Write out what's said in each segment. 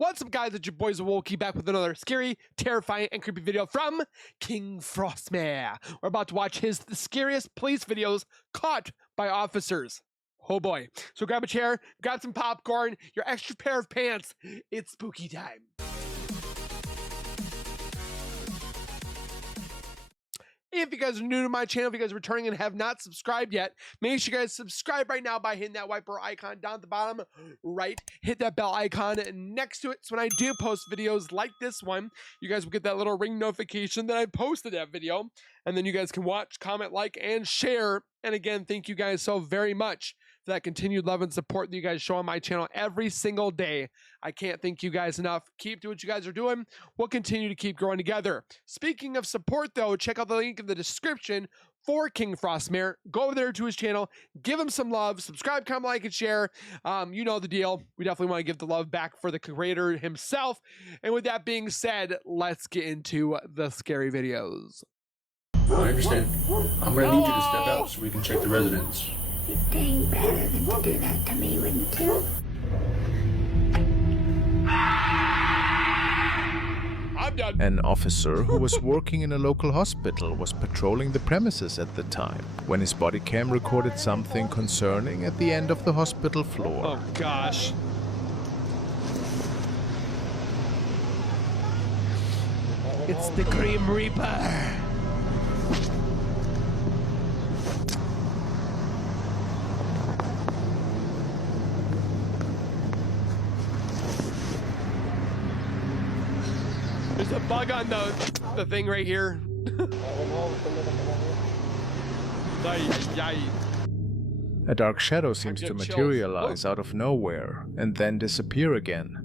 What's up, guys? It's your boys Wokey back with another scary, terrifying, and creepy video from King Frostmare. We're about to watch his scariest police videos caught by officers. Oh boy. So grab a chair, grab some popcorn, your extra pair of pants. It's spooky time. If you guys are new to my channel, if you guys are returning and have not subscribed yet, make sure you guys subscribe right now by hitting that white bar icon down at the bottom right. Hit that bell icon next to it, so when I do post videos like this one, you guys will get that little ring notification that I posted that video, and then you guys can watch, comment, like, and share. And again, thank you guys so very much for that continued love and support that you guys show on my channel every single day. I can't thank you guys enough. Keep doing what you guys are doing. We'll continue to keep growing together. Speaking of support, though, check out the link in the description for King Frostmare. Go over there to his channel, give him some love, subscribe, comment, like, and share. You know the deal. We definitely want to give the love back for the creator himself. And with that being said, let's get into the scary videos. I understand. I'm gonna need you to step out so we can check the residence. You'd think better than to do that to me, wouldn't you? I'm done. An officer who was working in a local hospital was patrolling the premises at the time when his body cam recorded something concerning at the end of the hospital floor. Oh gosh. It's the Grim Reaper. There's a bug on the thing right here. A dark shadow seems to materialize out of nowhere and then disappear again.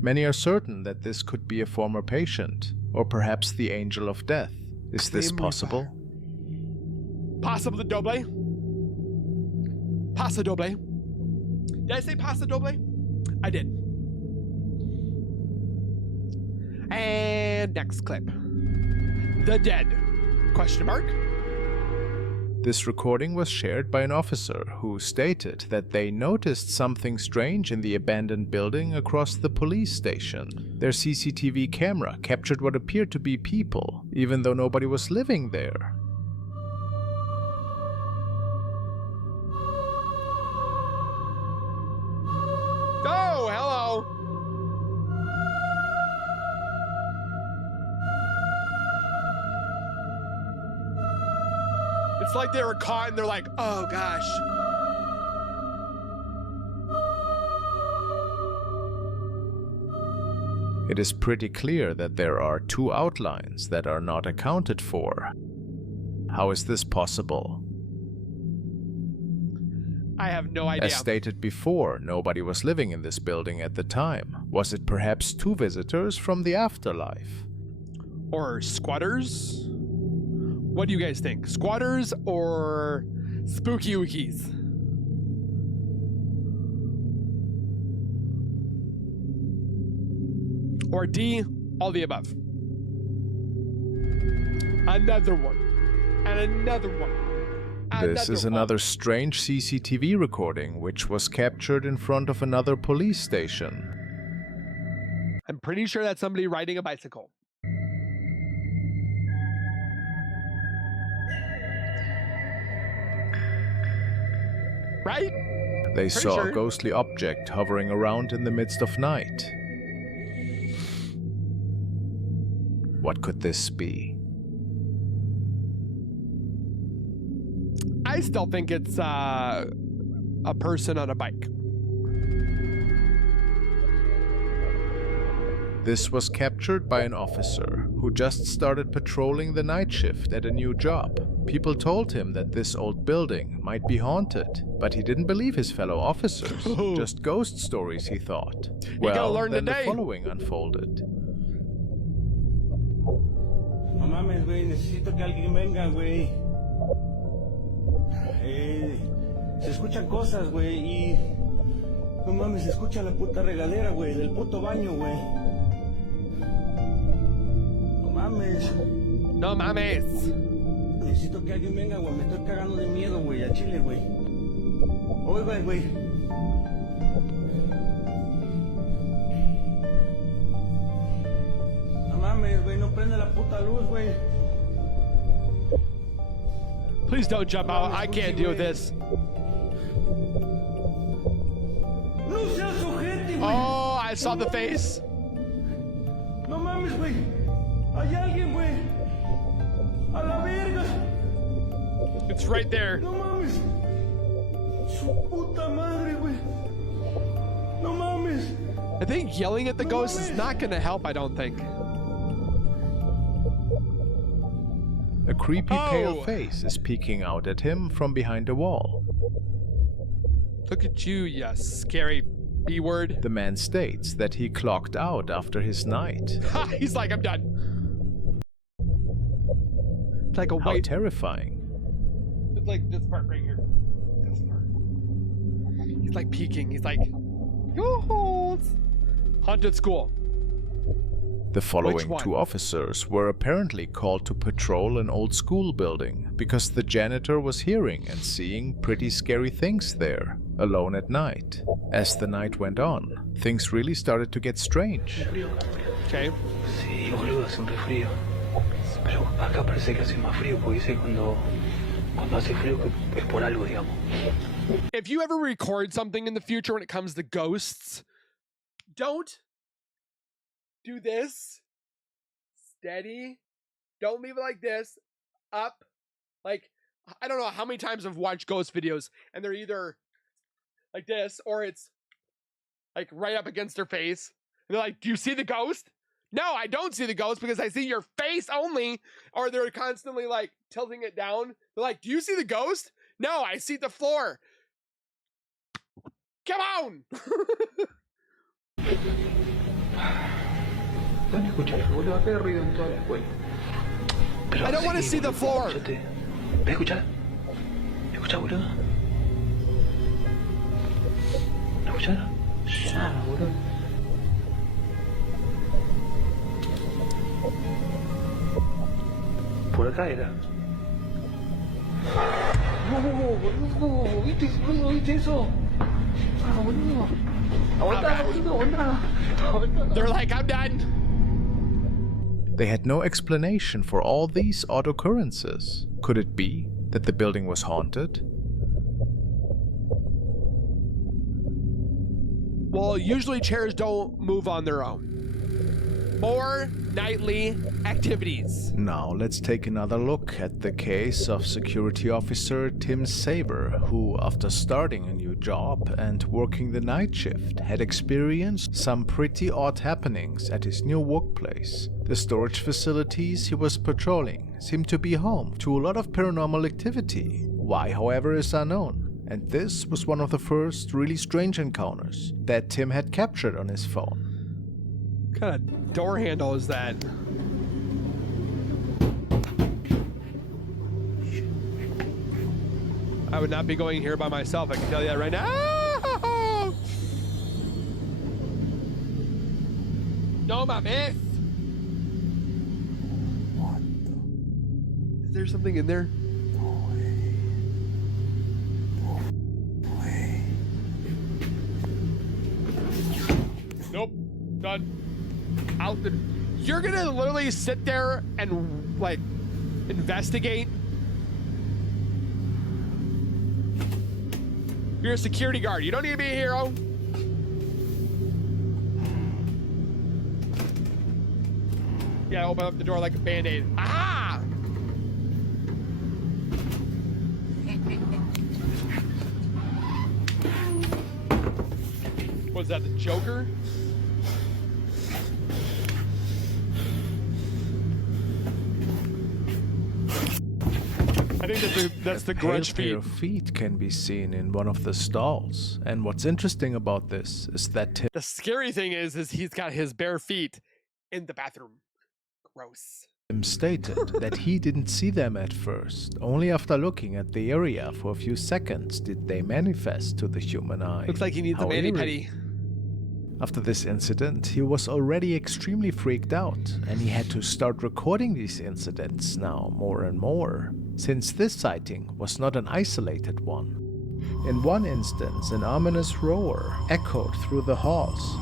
Many are certain that this could be a former patient, or perhaps the angel of death. Is this possible? Pasta doble? Pasta doble? Did I say pasta doble? I did. And next clip. The dead? Question mark? This recording was shared by an officer who stated that they noticed something strange in the abandoned building across the police station. Their CCTV camera captured what appeared to be people, even though nobody was living there. Oh, hello. It's like they were caught and they're like, oh gosh. It is pretty clear that there are two outlines that are not accounted for. How is this possible? I have no idea. As stated before, nobody was living in this building at the time. Was it perhaps two visitors from the afterlife? Or squatters? What do you guys think? Squatters or spooky ookies? Or D, all the above? Another one. And another one. This is another strange CCTV recording which was captured in front of another police station. I'm pretty sure that's somebody riding a bicycle. Right? They saw a ghostly object hovering around in the midst of night. What could this be? I still think it's a person on a bike. This was captured by an officer who just started patrolling the night shift at a new job. People told him that this old building might be haunted, but he didn't believe his fellow officers. Just ghost stories, he thought. Well, then the following unfolded. No mames, güey, necesito que alguien venga, güey. Se escuchan cosas, güey, y... No mames, se escucha la puta regadera, güey, del puto baño, güey. No mames. No mames. Necesito que alguien venga, güey, me estoy cagando de miedo, güey, a Chile, güey. Oiga, güey, No mames, güey, no prende la puta luz, güey. Please don't jump out. I can't deal with this. No seas ojete, güey. Oh, I saw the face. No mames, güey. Hay alguien, güey. A la verga. It's right there. No mames. Su puta madre, güey. No mames. I think yelling at the ghost is not going to help, I don't think. A creepy pale Oh. face is peeking out at him from behind a wall. Look at you, you scary B-word. The man states that he clocked out after his night. He's like, I'm done. It's like a How white. terrifying. It's like this part right here. This part. He's like peeking. He's like, yoo-hoo! Haunted school. The following one? 2 officers were apparently called to patrol an old school building because the janitor was hearing and seeing pretty scary things there, alone at night. As the night went on, things really started to get strange. Okay. Sí, boludo, hace un frío. Pero acá parece que hace más frío porque dice cuando hace frío que es por algo, digamos. If you ever record something in the future when it comes to ghosts, don't do this. Steady. Don't leave it like this. Up. Like, I don't know how many times I've watched ghost videos and they're either like this or it's like right up against their face. And they're like, do you see the ghost? No, I don't see the ghost because I see your face only. Or they're constantly like tilting it down. They're like, do you see the ghost? No, I see the floor. Come on. Bueno, escucha, boludo, acá hay ruido en toda la escuela. Pero I don't want to see the floor. Escuchate. Ve, escucha. Escucha, boludo. ¿No escucharon? Nada, boludo. Por acá era. Boludo, ¿viste, boludo? ¿Viste eso? Ah, boludo. Aguantá, boludo, aguantá. They're like, I'm done. They had no explanation for all these odd occurrences. Could it be that the building was haunted? Well, usually chairs don't move on their own. More nightly activities. Now let's take another look at the case of security officer Tim Saber, who, after starting a new job and working the night shift, had experienced some pretty odd happenings at his new workplace. The storage facilities he was patrolling seemed to be home to a lot of paranormal activity. Why, however, is unknown. And this was one of the first really strange encounters that Tim had captured on his phone. What kind of door handle is that? I would not be going here by myself, I can tell you that right now. No, mames. Is there something in there? Nope. Done. Out the. You're gonna literally sit there and like investigate. You're a security guard. You don't need to be a hero. Yeah, open up the door like a band-aid. Aha! Was that the Joker? I think that's the grudge pale pair feet. of feet can be seen in one of the stalls. And what's interesting about this is that Tim The scary thing is he's got his bare feet in the bathroom. Gross. stated that he didn't see them at first. Only after looking at the area for a few seconds did they manifest to the human eye. Looks like he needs a How eerie. mani-pedi. After this incident, he was already extremely freaked out, and he had to start recording these incidents now more and more, since this sighting was not an isolated one. In one instance, an ominous roar echoed through the halls.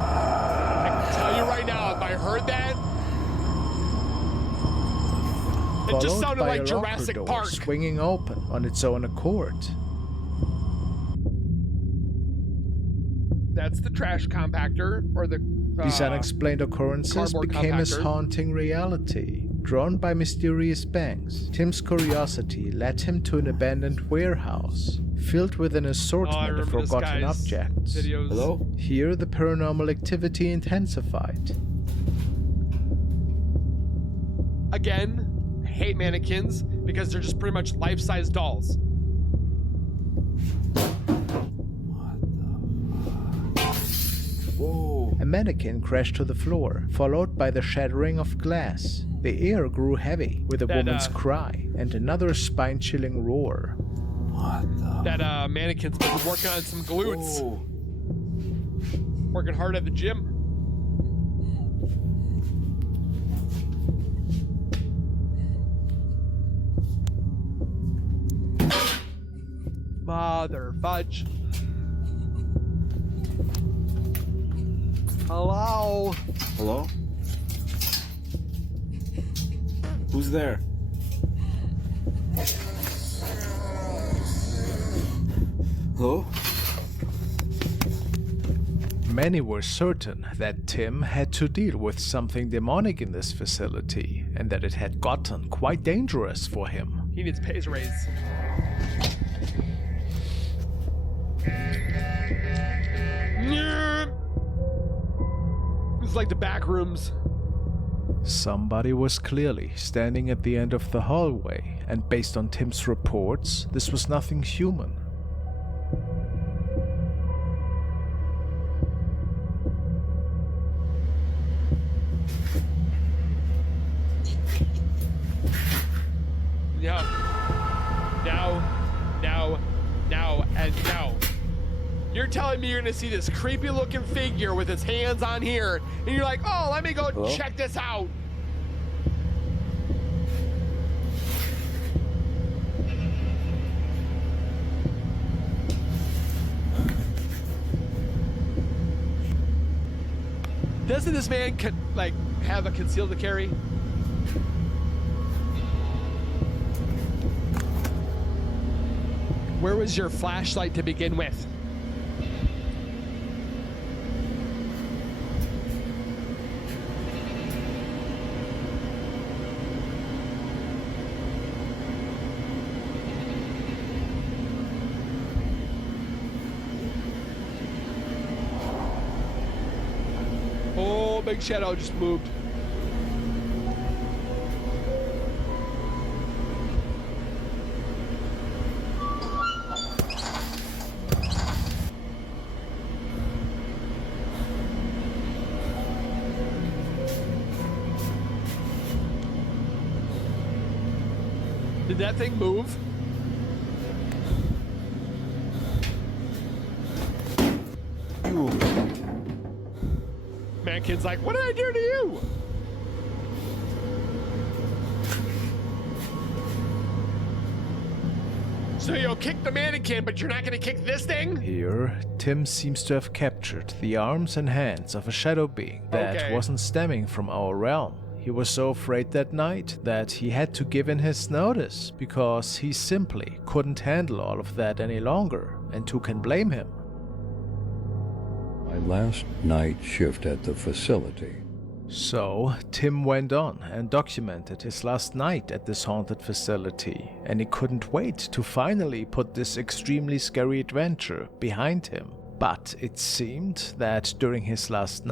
I can tell you right now, if I heard that, it just Followed sounded by like a Jurassic locker door Park. swinging open on its own accord. That's the trash compactor, or the These unexplained occurrences cardboard became his compactor. haunting reality. Drawn by mysterious bangs, Tim's curiosity led him to an abandoned warehouse, filled with an Oh, I assortment of remember this forgotten guy's objects. videos. Hello? Here, the paranormal activity intensified. Again, I hate mannequins because they're just pretty much life-size dolls. Whoa. A mannequin crashed to the floor, followed by the shattering of glass. The air grew heavy with a That, woman's cry and another spine-chilling roar. That mannequin's been working on some glutes. Whoa. Working hard at the gym. Mother fudge. Hello? Hello? Who's there? Hello? Many were certain that Tim had to deal with something demonic in this facility, and that it had gotten quite dangerous for him. He needs pays raise. It's like the back rooms. Somebody was clearly standing at the end of the hallway, and based on Tim's reports, this was nothing human. Yeah. Now, and now. You're telling me you're gonna see this creepy looking figure with its hands on here, and you're like, oh, let me go Hello? check this out. Doesn't this man have a concealed carry? Where was your flashlight to begin with? Oh, big shadow just moved. Did that thing move? Mannequin's like, what did I do to you? So you'll kick the mannequin, but you're not gonna kick this thing? Here, Tim seems to have captured the arms and hands of a shadow being that Okay. wasn't stemming from our realm. He was so afraid that night that he had to give in his notice because he simply couldn't handle all of that any longer, and who can blame him? My last night shift at the facility. So, Tim went on and documented his last night at this haunted facility, and he couldn't wait to finally put this extremely scary adventure behind him. But it seemed that during his last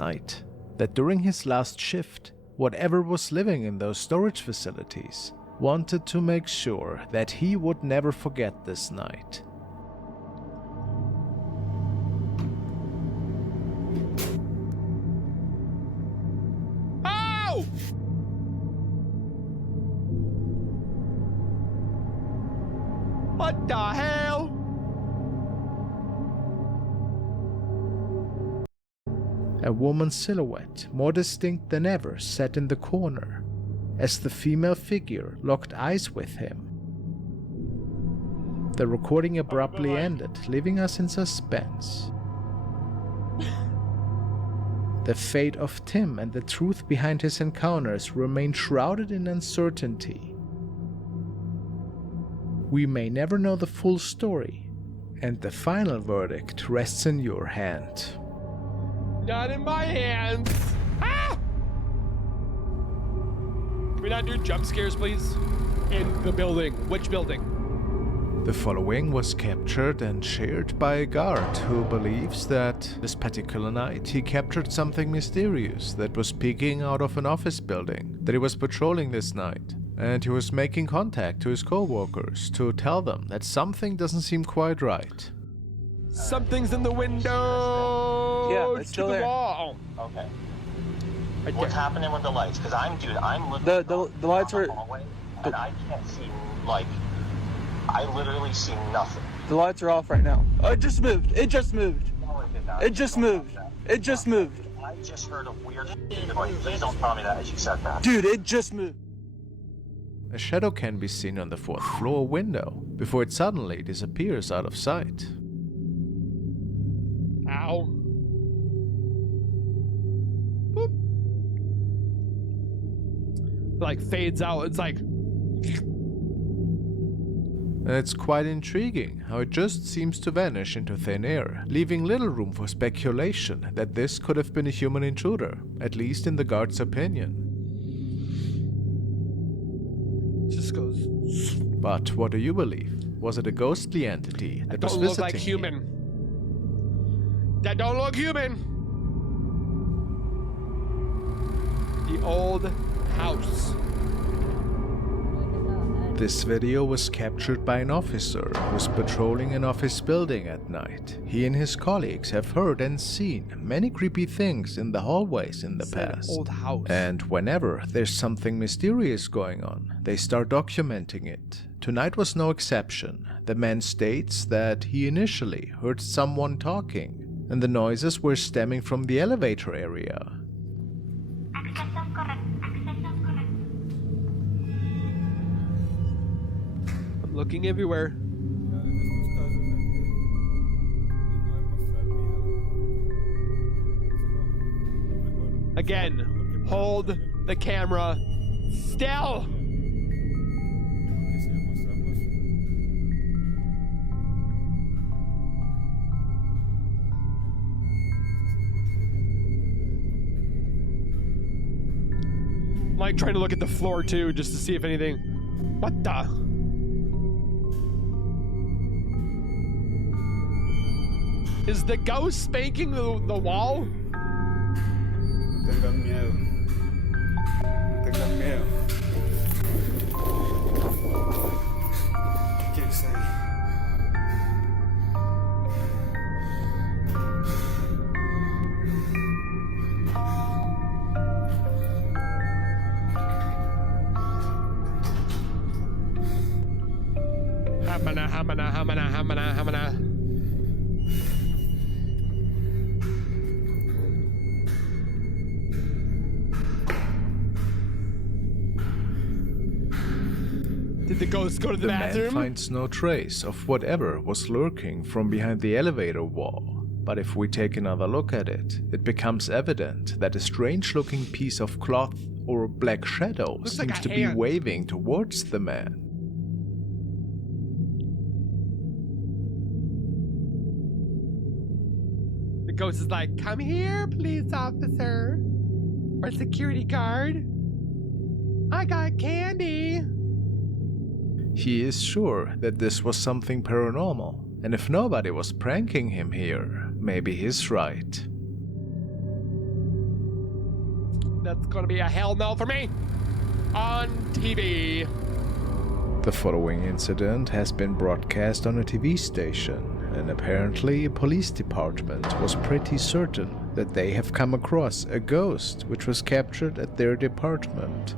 shift, whatever was living in those storage facilities wanted to make sure that he would never forget this night. Oh! What the hell? A woman's silhouette, more distinct than ever, sat in the corner, as the female figure locked eyes with him. The recording abruptly ended, leaving us in suspense. The fate of Tim and the truth behind his encounters remain shrouded in uncertainty. We may never know the full story, and the final verdict rests in your hand. Not in my hands. Ah! Can we not do jump scares, please? In the building. Which building? The following was captured and shared by a guard who believes that this particular night he captured something mysterious that was peeking out of an office building that he was patrolling this night. And he was making contact to his co-workers to tell them that something doesn't seem quite right. Something's in the window. Yeah, it's still to the there. wall. Okay. Right What's there. happening with the lights? Because I'm looking The lights down are- the hallway, and I can't see, like, I literally see nothing. The lights are off right now. Oh, it just moved. It just moved. No, it did not. It just Don't tell moved. me that. It just moved. I just heard a weird noise. Please don't tell me that as you said that. Dude, it just moved. A shadow can be seen on the 4th floor window before it suddenly disappears out of sight. Ow. Boop. Like fades out. It's like. And it's quite intriguing how it just seems to vanish into thin air, leaving little room for speculation that this could have been a human intruder, at least in the guard's opinion. Just goes. But what do you believe? Was it a ghostly entity that was Don't look visiting like you? human. That don't look human. The old house. This video was captured by an officer who was patrolling an office building at night. He and his colleagues have heard and seen many creepy things in the hallways in the past. Old house. And whenever there's something mysterious going on, they start documenting it. Tonight was no exception. The man states that he initially heard someone talking, and the noises were stemming from the elevator area. I'm looking everywhere. Again, hold the camera still. I'm like trying to look at the floor too, just to see if anything. What the? Is the ghost spanking the wall? Tengan miedo. Tengan miedo. ¿Qué quieres ahí? Hamana. Did the ghost go to the Man bathroom? finds no trace of whatever was lurking from behind the elevator wall. But if we take another look at it, it becomes evident that a strange-looking piece of cloth or black shadow Looks like seems a to be hand. waving towards the man. The ghost is like, "Come here, police officer. Or security guard. I got candy." He is sure that this was something paranormal, and if nobody was pranking him here, maybe he's right. That's gonna be a hell no for me. On TV. The following incident has been broadcast on a TV station, and apparently a police department was pretty certain that they have come across a ghost which was captured at their department.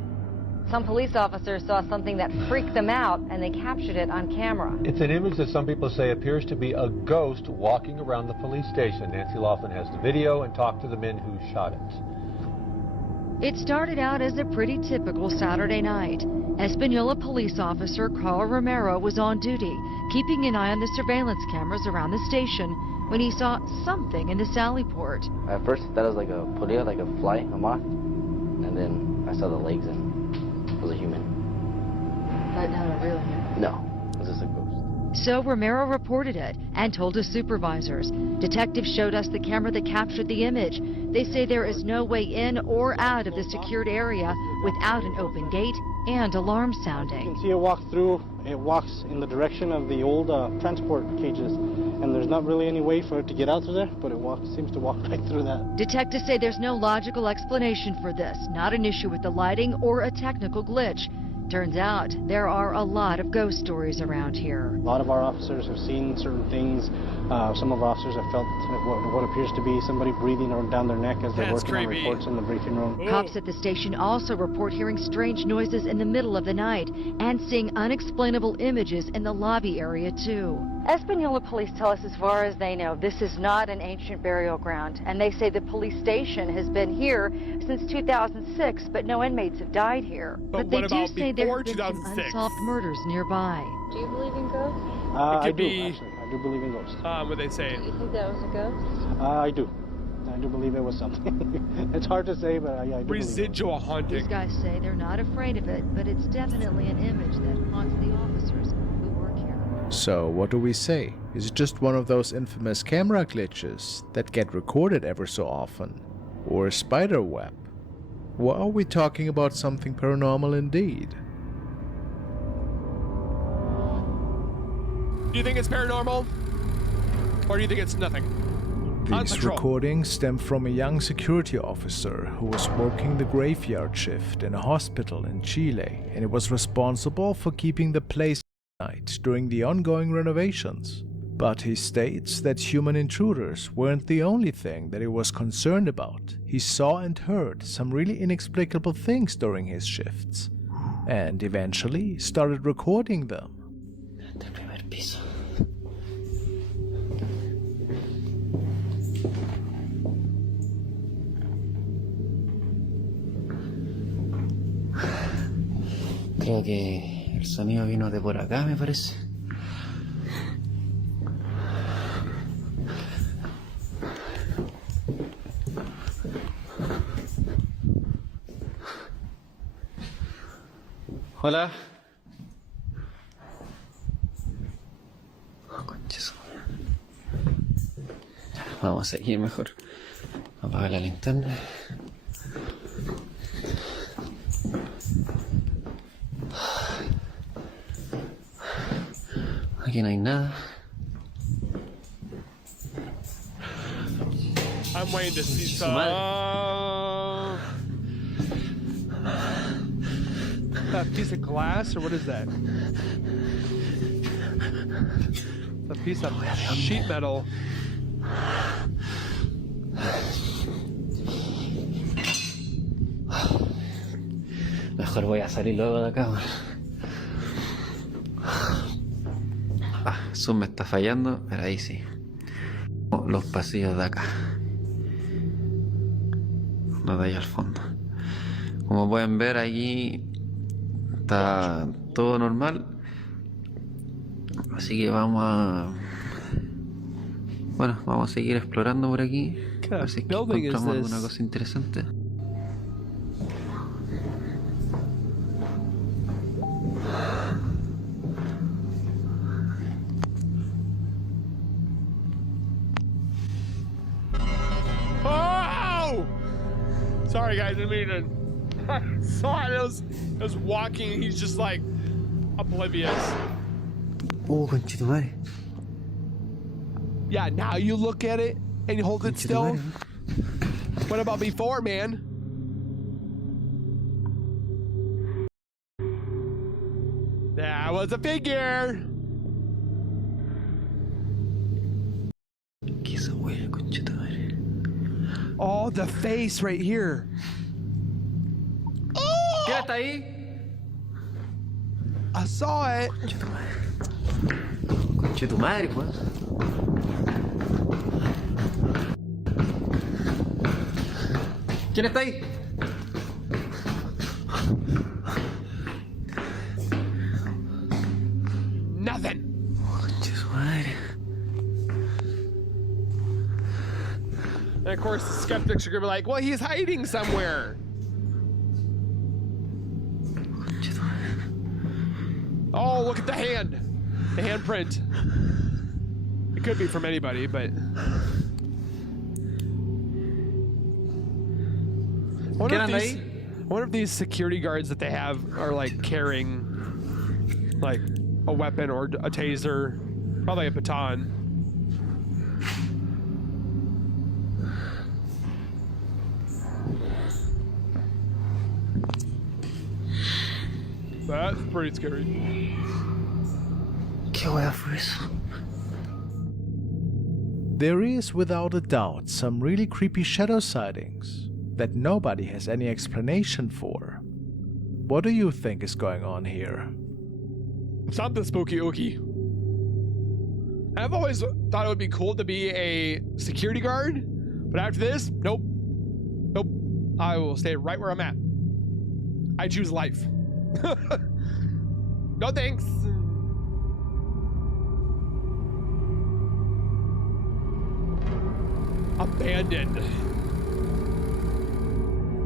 Some police officers saw something that freaked them out, and they captured it on camera. It's an image that some people say appears to be a ghost walking around the police station. Nancy Laughlin has the video and talked to the men who shot it. It started out as a pretty typical Saturday night. Espanola police officer Carl Romero was on duty, keeping an eye on the surveillance cameras around the station, when he saw something in the sally port. At first, I thought it was like a polilla, like a fly, a moth, and then I saw the legs and it was a human. But not a real human. No, it was just a ghost. So Romero reported it and told his supervisors. Detectives showed us the camera that captured the image. They say there is no way in or out of the secured area without an open gate and alarm sounding. You can see it walk through. It walks in the direction of the old transport cages, and there's not really any way for it to get out through there, but it seems to walk right through that. Detectives say there's no logical explanation for this, not an issue with the lighting or a technical glitch. Turns out there are a lot of ghost stories around here. A lot of our officers have seen certain things. Some of our officers have felt what appears to be somebody breathing down their neck as they're working on reports in the briefing room. Cops at the station also report hearing strange noises in the middle of the night and seeing unexplainable images in the lobby area too. Espanola police tell us as far as they know, this is not an ancient burial ground, and they say the police station has been here since 2006, but no inmates have died here. But they do say there have been some unsolved murders nearby. Do you believe in ghosts? I do, actually. I do believe in ghosts. What they say? Do you think that was a ghost? I do. I do believe it was something. It's hard to say, but I do. Residual haunting. These guys say they're not afraid of it, but it's definitely an image that haunts the officers who work here. So, what do we say? Is it just one of those infamous camera glitches that get recorded ever so often? Or a spider web? Or are we talking about something paranormal indeed? Do you think it's paranormal? Or do you think it's nothing? These recordings stem from a young security officer who was working the graveyard shift in a hospital in Chile, and he was responsible for keeping the place at night during the ongoing renovations. But he states that human intruders weren't the only thing that he was concerned about. He saw and heard some really inexplicable things during his shifts, and eventually started recording them. Creo que el sonido vino de por acá, me parece. Hola. Oh, conches. Vamos a seguir mejor. Apaga la linterna. Aquí no hay nada. I'm waiting to see some. That piece of glass, or what is that? A piece of sheet metal. Mejor voy a salir luego de acá. Zoom me está fallando, pero ahí sí. Los pasillos de acá. Los de ahí al fondo. Como pueden ver, allí está todo normal. Así que vamos a seguir explorando por aquí. A ver si es que encontramos alguna cosa interesante. Sorry guys, I mean, I saw it, it was walking, and he's just like oblivious. Oh, conchetumare. Yeah, now you look at it and you hold it still. What about before, man? That was a figure. ¿Qué es esa wea, conchetumare? Oh, the face right here. ¿Quién está ahí? I saw it. Conche tu madre, pues. ¿Quién está ahí? Nothing. Conche su madre. And of course, the skeptics are gonna be like, well, he's hiding somewhere. Oh, look at the hand. The handprint. It could be from anybody, but... I wonder if these security guards that they have are like carrying like a weapon or a taser, probably a baton. That's pretty scary. ¿Qué wea fue eso? There is without a doubt some really creepy shadow sightings that nobody has any explanation for. What do you think is going on here? Something spooky ooky. I've always thought it would be cool to be a security guard, but after this, nope. Nope. I will stay right where I'm at. I choose life. No thanks. Abandoned.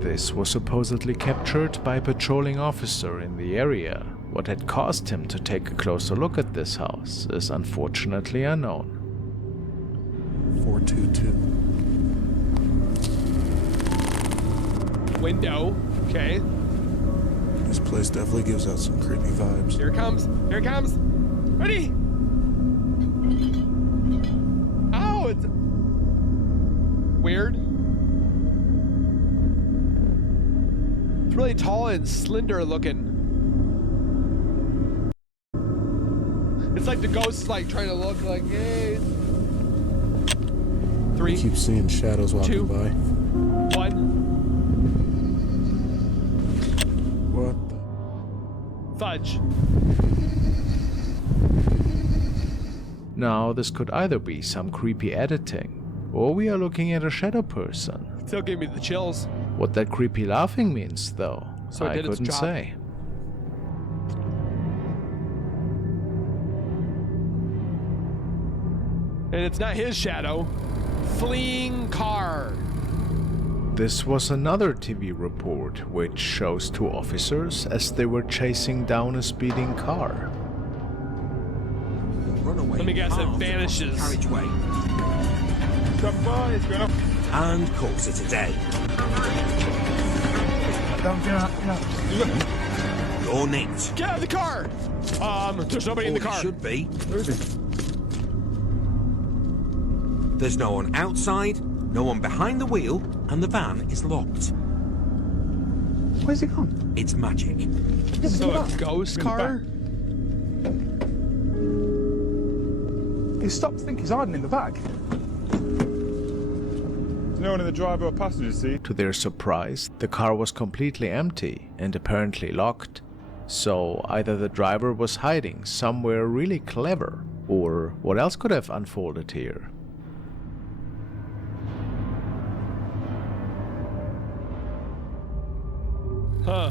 This was supposedly captured by a patrolling officer in the area. What had caused him to take a closer look at this house is unfortunately unknown. 422. Window. Okay. This place definitely gives out some creepy vibes. Here it comes. Here it comes. Ready? Oh, it's weird. It's really tall and slender looking. It's like the ghost is like trying to look like, hey. 3. I keep seeing shadows walking 2, by. 1. What the? Fudge. Now this could either be some creepy editing, or we are looking at a shadow person. Still gave me the chills. What that creepy laughing means though, So it I did its couldn't job. say. And it's not his shadow. Fleeing car. This was another TV report which shows 2 officers as they were chasing down a speeding car. Let me guess, it vanishes. And calls it a day. You're nicked. Get out of the car! There's nobody in the car. Should be. There's no one outside, no one behind the wheel, and the van is locked. Where's it gone? It's magic. So a ghost car? He stopped to think he's hiding in the back. There's no one in the driver or passenger seat. To their surprise, the car was completely empty and apparently locked. So either the driver was hiding somewhere really clever, or what else could have unfolded here? Huh.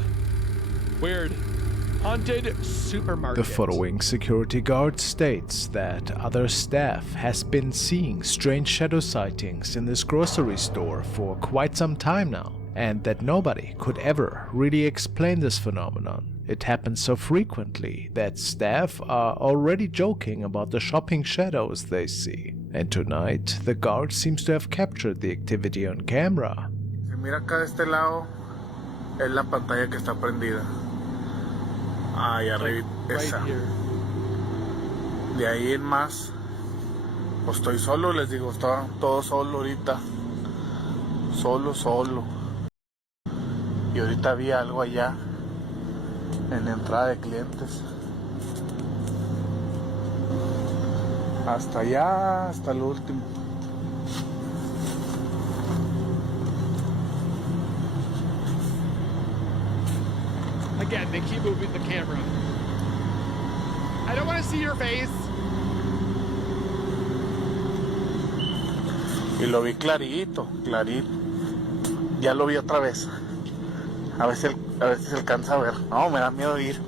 Weird. Haunted supermarket. The following security guard states that other staff has been seeing strange shadow sightings in this grocery store for quite some time now, and that nobody could ever really explain this phenomenon. It happens so frequently that staff are already joking about the shopping shadows they see. And tonight, the guard seems to have captured the activity on camera. Se mira acá de este lado es la pantalla que está prendida. Ahí arriba, esa. De ahí en más, pues estoy solo, les digo, estaba todo solo ahorita. Solo. Y ahorita había algo allá, en la entrada de clientes. Hasta allá, hasta el último. Again, they keep moving the camera. I don't want to see your face. Y lo vi clarito, clarito. Ya lo vi otra vez. A ver si se alcanza a ver. No, me da miedo ir.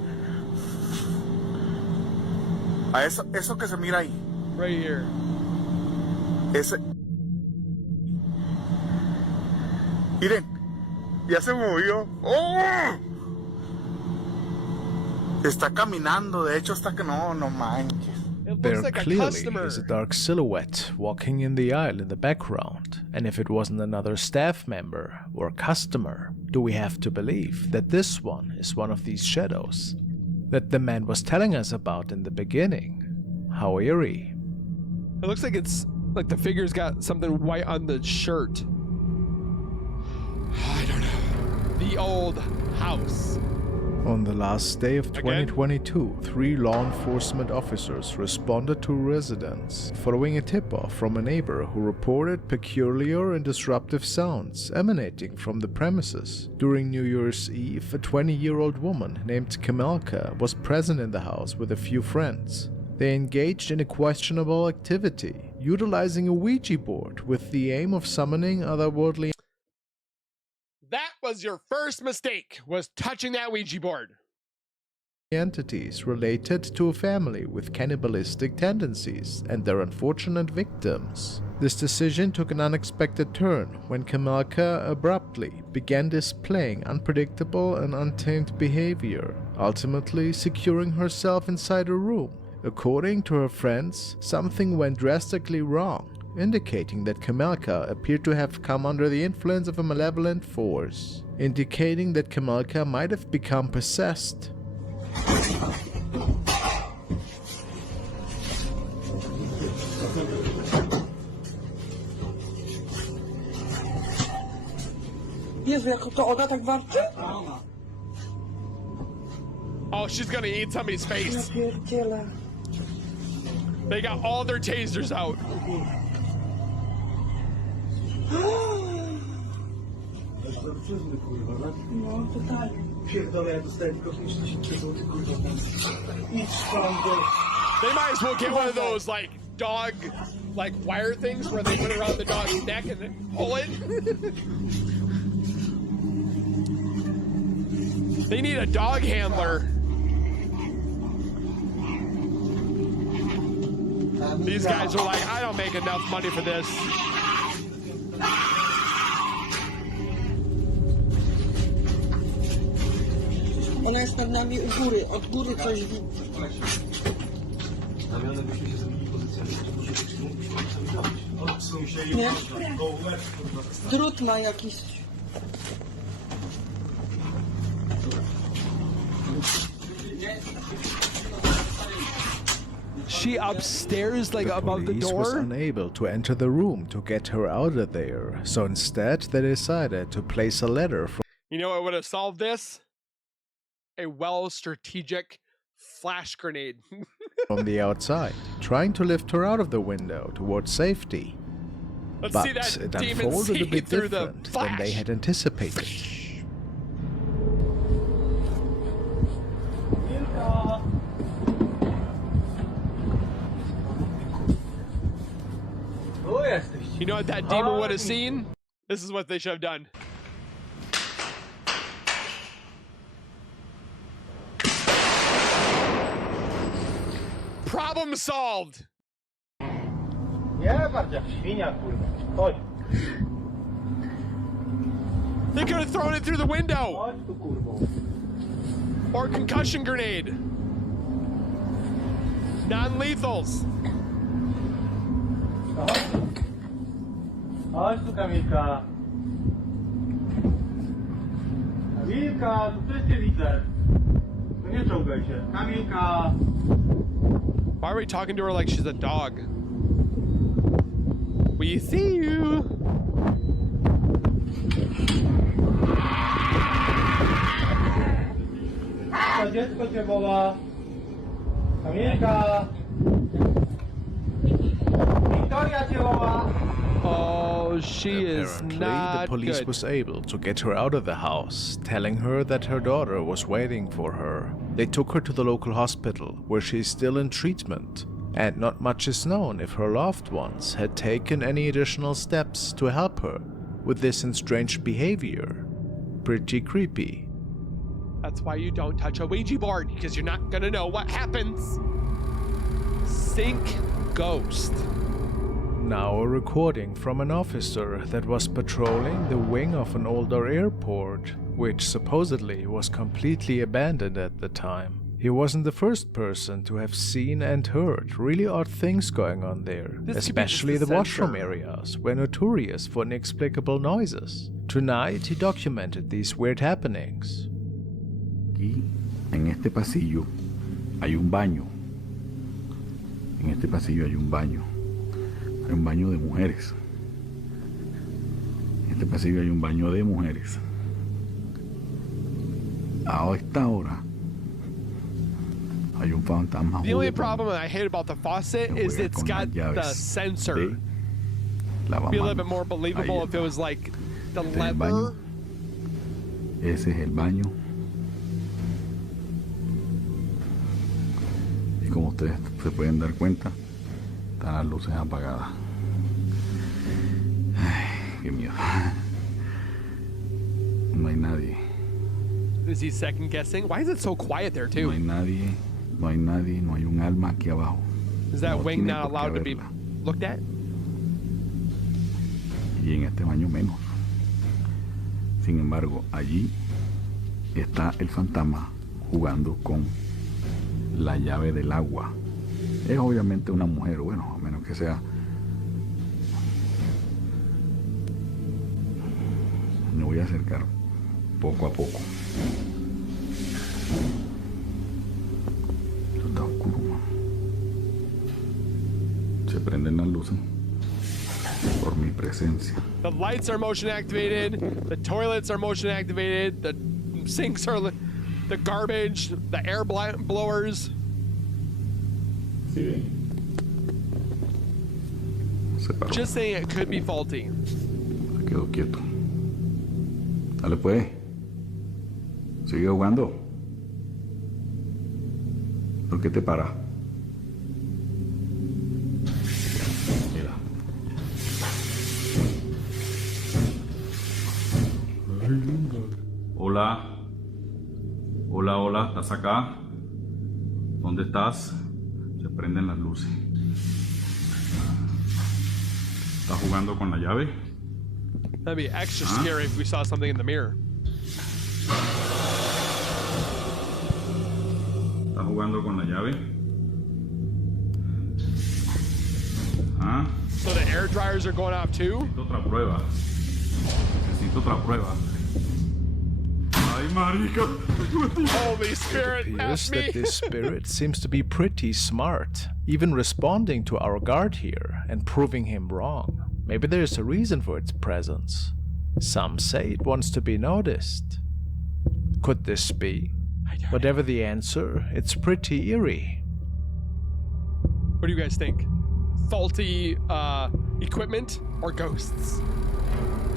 A eso que se mira ahí. Right here. Ese. Miren, ya se movió. ¡Oh! Está caminando, de hecho está que no manches. There clearly is a dark silhouette walking in the aisle in the background, and if it wasn't another staff member or customer, do we have to believe that this one is one of these shadows that the man was telling us about in the beginning? How eerie. It looks like it's like the figure's got something white on the shirt. I don't know. The old house. On the last day of 2022, 3 law enforcement officers responded to residents following a tip-off from a neighbor who reported peculiar and disruptive sounds emanating from the premises. During New Year's Eve, a 20-year-old woman named Kamelka was present in the house with a few friends. They engaged in a questionable activity, utilizing a Ouija board with the aim of summoning otherworldly That was your first mistake, was touching that Ouija board. entities related to a family with cannibalistic tendencies and their unfortunate victims. This decision took an unexpected turn when Kamelka abruptly began displaying unpredictable and untamed behavior, ultimately securing herself inside a room. According to her friends, something went drastically wrong, indicating that Kamelka appeared to have come under the influence of a malevolent force, indicating that Kamelka might have become possessed. Oh, she's gonna eat somebody's face. They got all their tasers out. They might as well get one of those like dog wire things where they put it around the dog's neck and then pull it. They need a dog handler. These guys are like, I don't make enough money for this. Ona jest nad nami u góry, od góry coś widzi. Nie? Drut ma jakiś. She upstairs, like above the Police was door? unable to enter the room to get her out of there, so instead they decided to place a letter from You know what would have solved this? A well-strategic flash grenade. the outside, trying to lift her out of the window towards safety. Let's But see that it demon unfolded a see bit through the different than they flash. had anticipated. You know what that demon would have seen? This is what they should have done. Problem solved. Nie bardziej jak świnia, kurwa. Chodź. They could have thrown it through the window. Chodź tu, kurwo. Or concussion grenade. Non-lethals. Chodź tu, Kamilka. Kamilka, tu też cię widzę. To nie czołgaj się. Kamilka. Why are we talking to her like she's a dog? We see you. To dziecko cię woła. Kamilka. Wiktoria cię woła. Oh, Oh, she is Apparently, not the police good. was able to get her out of the house, telling her that her daughter was waiting for her. They took her to the local hospital, where she is still in treatment, and not much is known if her loved ones had taken any additional steps to help her with this estranged behavior. Pretty creepy. That's why you don't touch a Ouija board, because you're not gonna know what happens. Sink ghost. Now a recording from an officer that was patrolling the wing of an older airport, which supposedly was completely abandoned at the time. He wasn't the first person to have seen and heard really odd things going on there, especially the washroom areas were notorious for inexplicable noises. Tonight he documented these weird happenings. Aquí, en este pasillo, hay un baño. En este pasillo hay un baño. Hay un baño de mujeres. En este pasillo hay un baño de mujeres. A esta hora hay un fantasma. The only problem I hate about the faucet is it's got the sensor. It'd be a little bit more believable if it was like the lever. Ese es el baño. Y como ustedes se pueden dar cuenta, están las luces apagadas. Ay, qué miedo. No hay nadie. Is he second guessing? Why is it so quiet there too? No hay nadie, no hay nadie, no hay un alma aquí abajo. Is that No wing tiene not por qué allowed to be haberla. looked at? Y en este baño menos. Sin embargo, allí está el fantasma jugando con la llave del agua. Es obviamente una mujer, bueno, a menos que sea. Me voy a acercar poco a poco. Esto está oscuro, ¿no? Se prenden las luces por mi presencia. The lights are motion activated. The toilets are motion activated. The sinks are the garbage. The air blowers. Se paró. Just saying it could be faulty. Se quedó quieto. Dale pues. Sigue jugando. ¿Por qué te paras? Mira. Hola. Hola, hola. ¿Estás acá? ¿Dónde estás? Se prenden las luces. ¿Estás jugando con la llave? That'd be extra scary if we saw something in the mirror. ¿Estás jugando con la llave? ¿Ah? So the air dryers are going off too? Necesito otra prueba. Necesito otra prueba. Ay, marica. Holy Spirit, It help appears me. that this spirit seems to be pretty smart, even responding to our guard here and proving him wrong. Maybe there's a reason for its presence. Some say it wants to be noticed. Could this be? Whatever the answer, it's pretty eerie. What do you guys think? Faulty equipment or ghosts?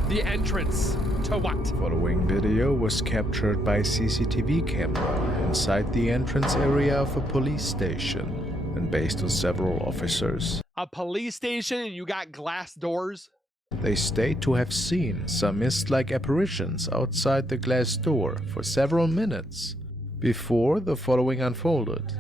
The entrance to what? Following video was captured by CCTV camera inside the entrance area of a police station and based on several officers. A police station and you got glass doors? They state to have seen some mist-like apparitions outside the glass door for several minutes before the following unfolded.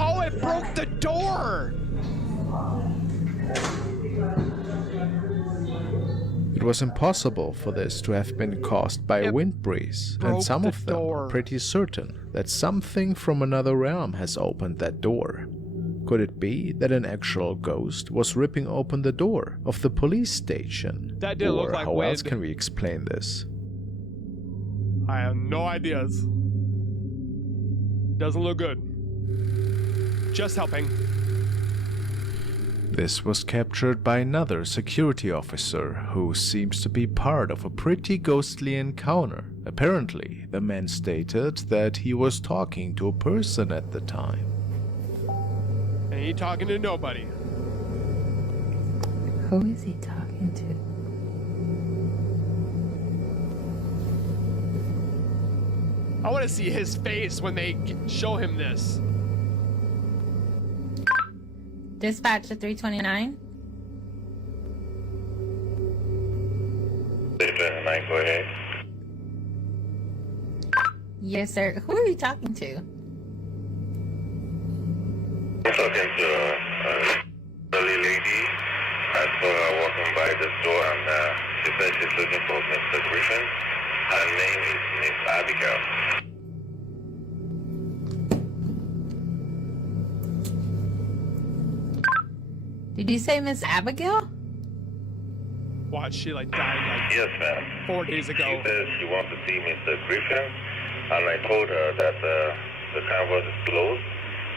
Oh, it broke the door! It was impossible for this to have been caused by a wind breeze, and broke some the of them door. are pretty certain that something from another realm has opened that door. Could it be that an actual ghost was ripping open the door of the police station? That didn't or look like how else wind. can we explain this? I have no ideas. Doesn't look good. Just helping. This was captured by another security officer who seems to be part of a pretty ghostly encounter. Apparently, the man stated that he was talking to a person at the time. And he talking to nobody. Who is he talking to? I want to see his face when they show him this. Dispatch to 329. 329, go ahead. Yes, sir. Who are you talking to? I'm talking to a elderly lady. I saw her walking by the store and she said she's looking for Mr. Griffin. Her name is Miss Abigail. Did you say Miss Abigail? Watch, she like died like Yes, ma'am. 4 days ago. She says she wants to see Mr. Griffin, and I told her that the canvas is closed,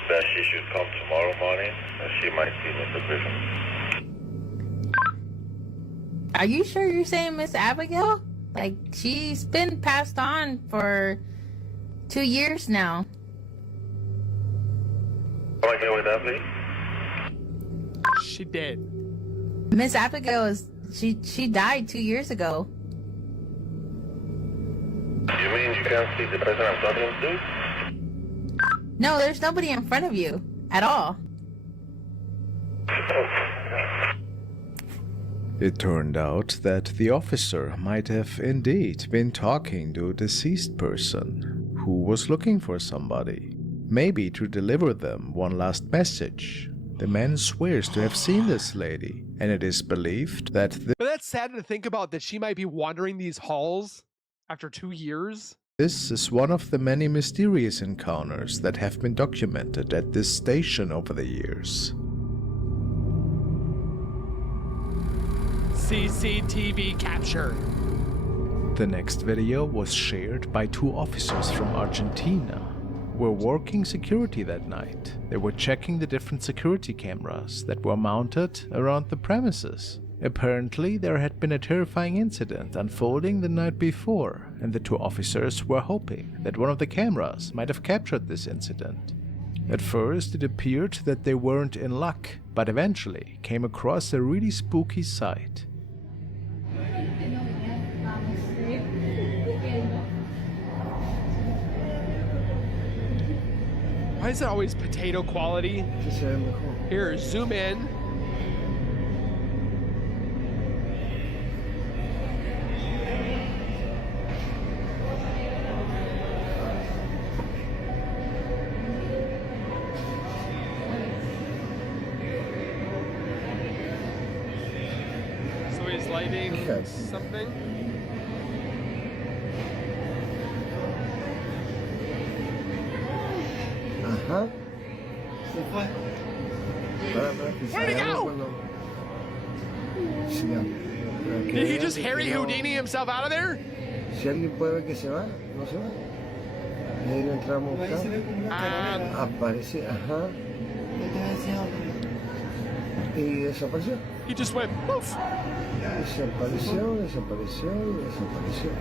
that she should come tomorrow morning, and she might see Mr. Griffin. Are you sure you're saying Miss Abigail? Like, she's been passed on for 2 years now. Come again with that, please? She did. Miss Abigail is she died 2 years ago. You mean you can't see the person I'm talking to? No, there's nobody in front of you at all. It turned out that the officer might have indeed been talking to a deceased person who was looking for somebody, maybe to deliver them one last message. The man swears to have seen this lady, and it is believed that But that's sad to think about, that she might be wandering these halls after 2 years. this is one of the many mysterious encounters that have been documented at this station over the years. CCTV capture. The next video was shared by 2 officers from Argentina who were working security that night. They were checking the different security cameras that were mounted around the premises. Apparently, there had been a terrifying incident unfolding the night before, and the 2 officers were hoping that one of the cameras might have captured this incident. At first, it appeared that they weren't in luck, but eventually came across a really spooky sight. Why is it always potato quality? Here, zoom in. So he's lighting something. Ajá. Se fue. Where'd he go? Did he just Harry Houdini himself out of there? Si alguien puede ver que se va, no se va. Y ahí lo entramos a buscar. Aparece, ajá. Y desapareció. He just went poof. Desapareció, desapareció y desapareció.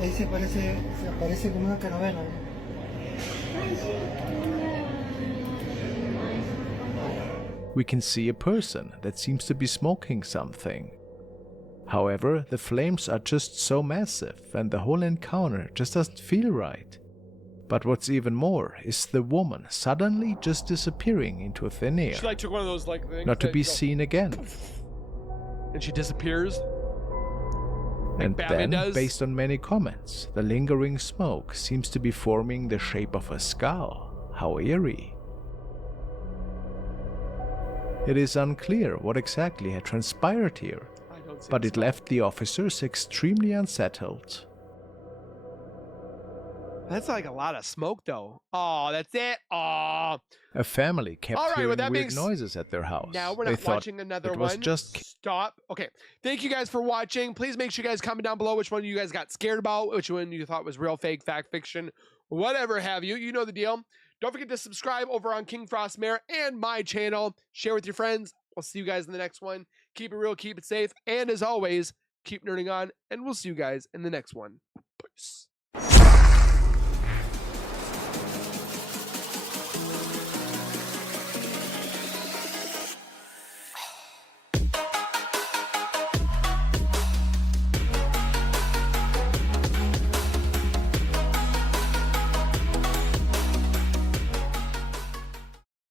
Ahí se aparece como una caravana. We can see a person that seems to be smoking something. However, the flames are just so massive and the whole encounter just doesn't feel right. But what's even more is the woman suddenly just disappearing into thin air, She like took one of those like things not to that be go, seen again. and she disappears. And Batman then, does. based on many comments, the lingering smoke seems to be forming the shape of a skull. How eerie. It is unclear what exactly had transpired here, but it left the officers extremely unsettled. That's like a lot of smoke though. Oh, that's it. Oh. A family kept All right, hearing well, that weird makes- noises at their house. Now we're They not thought watching another it was one. just Stop. Okay. Thank you guys for watching. Please make sure you guys comment down below which one you guys got scared about, which one you thought was real, fake, fact, fiction, whatever have you. You know the deal. Don't forget to subscribe over on King Frostmare and my channel. Share with your friends. We'll see you guys in the next one. Keep it real, keep it safe, and as always, keep nerding on, and we'll see you guys in the next one. Peace.